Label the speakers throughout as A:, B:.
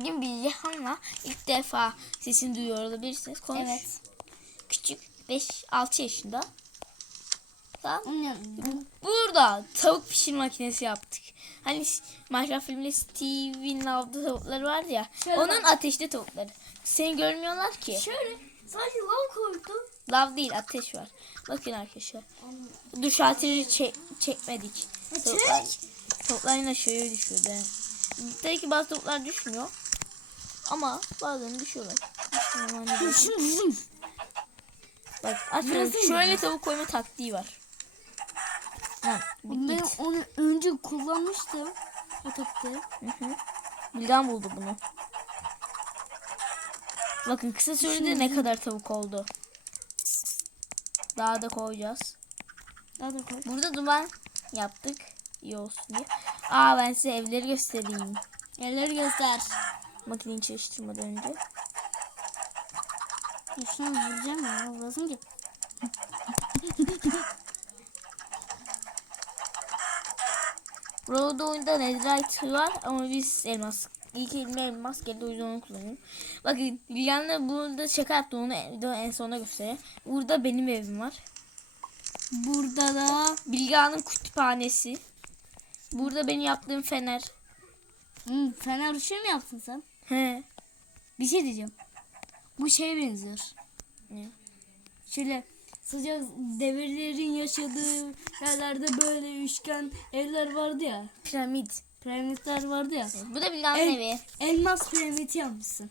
A: Bugün Bilgehan'la ilk defa sesini duyuyor olabilirsiniz. Konuş.
B: Evet.
A: Küçük 5-6 yaşında. Tamam. Burada tavuk pişirme makinesi yaptık. Hani Minecraft filminde Steve'in lavda tavukları vardı ya.
B: Şöyle
A: onun ateşte tavukları. Seni görmüyorlar ki.
B: Şöyle sadece lav koydum.
A: Lav değil ateş var. Bakın arkadaşlar. Dur şalteri çe- çekmedik. Tavuklar,
B: çek.
A: tavuklar yine şöyle düşüyor. Yani. Tabii ki bazı tavuklar düşmüyor. Ama bazen düşüyorlar. Bak.
B: Biraz
A: Şöyle
B: iyi.
A: tavuk koyma taktiği var. Ha,
B: Ben onu önce kullanmıştım. O taktiği.
A: Hı hı. Bilgen buldu bunu. Bakın kısa sürede ne kadar tavuk oldu. Daha da koyacağız.
B: Daha da koy.
A: Burada duman yaptık. İyi olsun diye. Aa ben size evleri göstereyim.
B: Elleri göster.
A: Makineyi çalıştırmadan önce.
B: Şunu vuracağım ya. Lazım ki.
A: Burada oyunda netherite var ama biz elmas. İlk elime elmas geldi o yüzden onu kullanıyorum. Bakın Bilgen'le burada şaka yaptı onu en sona göstereyim. Burada benim evim var.
B: Burada da
A: Bilgehan'ın kütüphanesi. Burada benim yaptığım fener.
B: hmm, fener ışığı mı yaptın sen?
A: He.
B: Bir şey diyeceğim. Bu şeye benziyor.
A: Ne?
B: Şöyle sıcak devirlerin yaşadığı yerlerde böyle üçgen evler vardı ya.
A: Piramit.
B: Piramitler vardı ya.
A: Bu da Bilgehan'ın
B: El-
A: evi.
B: Elmas piramidi yapmışsın.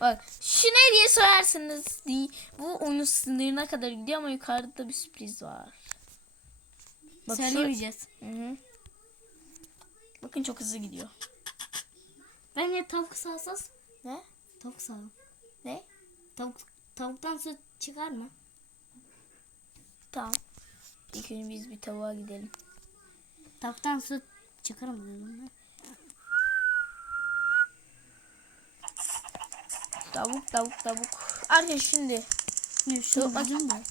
A: Bak şu ne diye sorarsınız. Di- Bu oyunun sınırına kadar gidiyor ama yukarıda bir sürpriz var. Bak
B: Söyleyemeyeceğiz.
A: Hı hı. Bakın çok hızlı gidiyor.
B: Bence tavuk sağsız.
A: Ne?
B: Tavuk sağ.
A: Ne?
B: Tavuk, tavuktan süt çıkar mı?
A: Tamam. İlk önce biz bir tavuğa gidelim.
B: Tavuktan süt çıkar mı dedim ben.
A: Tavuk tavuk tavuk. Arkadaş şimdi.
B: Ne şu bacım da.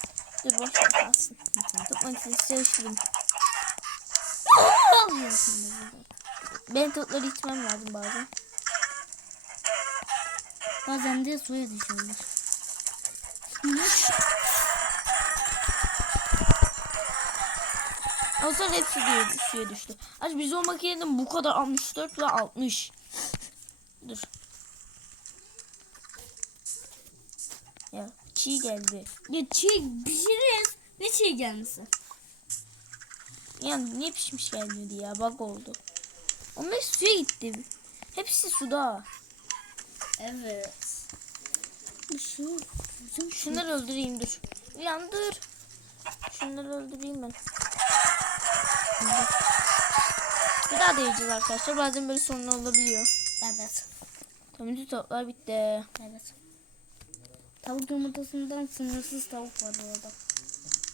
A: Dur boş kalsın. Çalıştırayım.
B: Alıyorsun bunu.
A: Ben tavukları içmem lazım bazen.
B: Bazen de suya düşüyorlar.
A: Zaman hepsi suya, düştü. Aç biz o makineden bu kadar 64 ve 60. Dur. Ya çiğ geldi.
B: Ya çiğ pişiririz. Ne çiğ gelmesi?
A: Yani niye pişmiş gelmedi ya? Bug oldu. Onlar suya gitti. Hepsi suda.
B: Evet. Şu, şu,
A: Şunları öldüreyim dur. Uyandır. Şunları öldüreyim ben. Bir daha deneyeceğiz arkadaşlar. Bazen böyle sorun olabiliyor.
B: Evet.
A: Tamam tavuklar bitti.
B: Evet. Tavuk yumurtasından sınırsız tavuk var orada.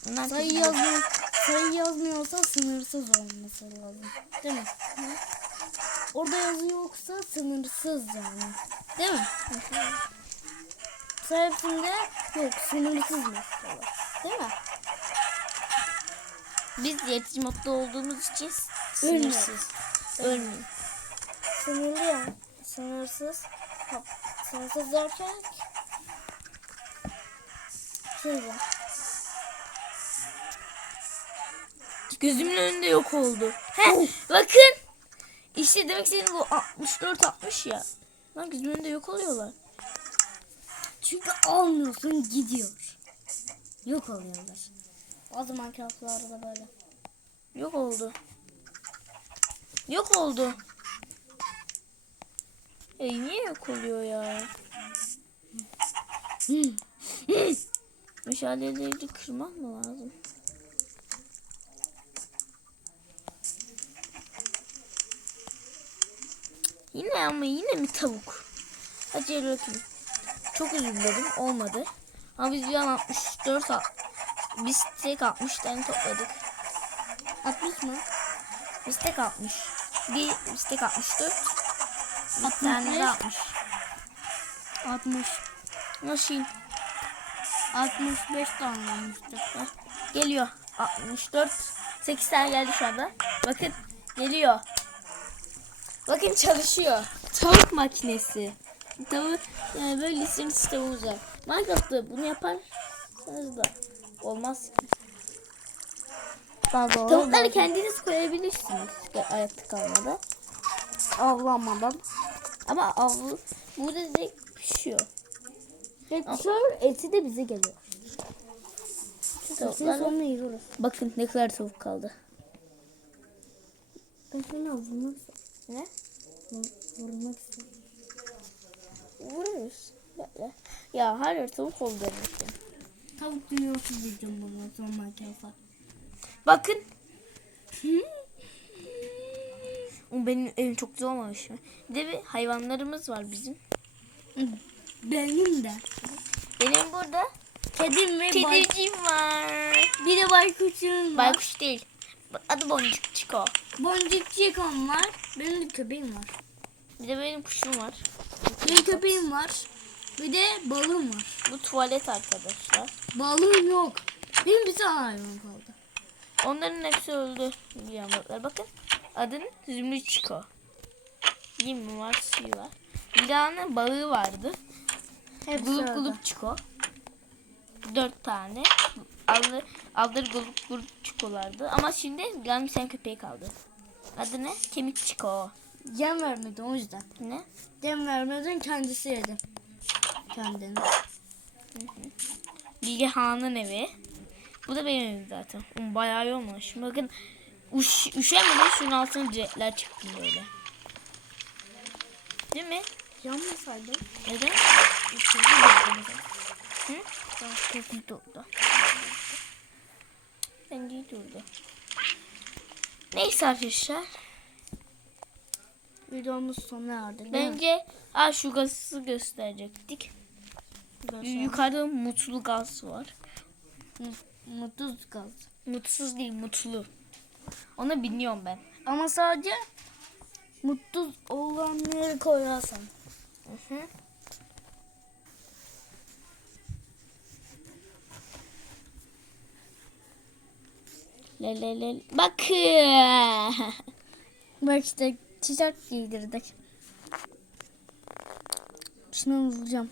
A: Onlar
B: Sayı yazmıyor. Sayı yazmıyorsa sınırsız olması lazım. Değil mi? Orada yazı yoksa sınırsız yani. Değil mi? Sayısında yok sınırsız mesela. Değil mi?
A: Biz yetici modda olduğumuz için sınırsız. Ölmüyor.
B: Sınırlı yani. Sınırsız. Sınırsız derken şey var.
A: Gözümün önünde yok oldu. He, bakın. İşte demek istediğim bu 64 60 ya. Lan gözümün önünde yok oluyorlar.
B: Çünkü almıyorsun gidiyor. Yok oluyorlar. O zaman kitaplarda böyle.
A: Yok oldu. Yok oldu. E niye yok oluyor ya? Meşaleleri kırmam mı lazım? Yine ama yine mi tavuk? Hadi gel bakayım. Çok üzüldüm olmadı. Ama biz bir an 64 al- biz tek 60 tane topladık.
B: 60 mı?
A: Biz tek 60. Bir biz tek 64. Bir
B: 65.
A: tane de 60.
B: 60.
A: Nasıl?
B: 65 tane.
A: Heh, Geliyor. 64. 8 tane geldi şu anda. Bakın geliyor. Bakın çalışıyor. tavuk makinesi. Tavuk yani böyle isimsiz tavuğumuz var. Minecraft'ta bunu yaparsanız da olmaz
B: doğru.
A: Tavukları kendiniz koyabilirsiniz ayakta kalmada.
B: avlamadan.
A: Ama avlu burada direkt pişiyor.
B: Ve sonra eti de bize geliyor.
A: Tavuklar
B: sonra yiyoruz.
A: Bakın ne kadar tavuk kaldı.
B: Ben vurmak
A: Ne?
B: Vurmak istiyorum.
A: Vururuz. Böyle. Ya hayır tavuk oldu demiştim.
B: Tavuk dünyası diyeceğim bana sonra Minecraft'a.
A: Bakın. Oğlum Benim evim çok güzel olmamış mı? Bir de bir hayvanlarımız var bizim.
B: Benim de.
A: Benim burada
B: Kedim ve
A: kedicim var.
B: Bir de baykuşum var.
A: Baykuş değil. Adı Boncuk Çiko.
B: Boncuk çikom var. Benim de köpeğim var.
A: Bir de benim kuşum var.
B: Benim köpeğim var. Bir de balığım var.
A: Bu tuvalet arkadaşlar.
B: Balığım yok. Benim bir tane hayvan kaldı.
A: Onların hepsi öldü. Yağmurlar. Bakın. Adın Zümrüt Çiko. Yemi var, suyu var. Bir tane balığı vardı.
B: Hepsi
A: Gulup
B: öldü.
A: gulup çiko. Dört tane. Aldır, aldır gulup gulup çikolardı. Ama şimdi bir sen köpeği kaldı. Adı ne? Kemik çiko.
B: Yem vermedi o yüzden.
A: Ne?
B: Yem vermeden kendisi yedi. Kendini.
A: Bilge Han'ın evi. Bu da benim evim zaten. Um, bayağı iyi olmuş. Bakın uş, üşenmeden şunun altına ciletler çıktı böyle. Değil mi?
B: Yanmasaydı.
A: Neden? Hı? Çok iyi durdu. Bence iyi durdu. Neyse arkadaşlar.
B: Videomuz sona erdi.
A: Bence aa, şu gazı gösterecektik.
B: Göster.
A: Yukarıda mutlu gaz var.
B: Mutlu kaldı.
A: Mutsuz değil mutlu. Onu biliyorum ben.
B: Ama sadece mutlu olanları koyarsan.
A: Hı hı. Le le le. Bakın.
B: Bak işte çiçek giydirdik. Şunu vuracağım.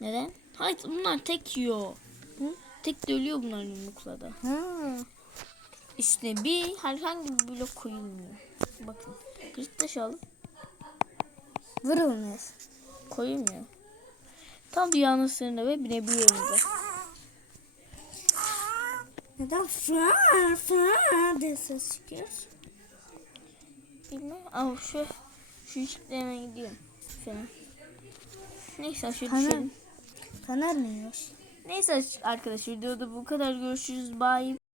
A: Neden? Hayır bunlar tek yiyor. Hı? Tek de ölüyor bunlar yumruklarda.
B: Ha.
A: Üstüne bir herhangi bir blok koyulmuyor. Bakın. Kırık taş alıp
B: Vurulmuyor.
A: koyulmuyor. Tam dünyanın sınırında ve binebiliyoruz da.
B: Neden fa fa diye ses çıkıyor?
A: Bilmem. Ama şu şu işle hemen gidiyorum. Senin. Neyse şu
B: Taner.
A: düşelim.
B: Taner mi yiyor?
A: Neyse arkadaşlar videoda bu kadar görüşürüz. Bye.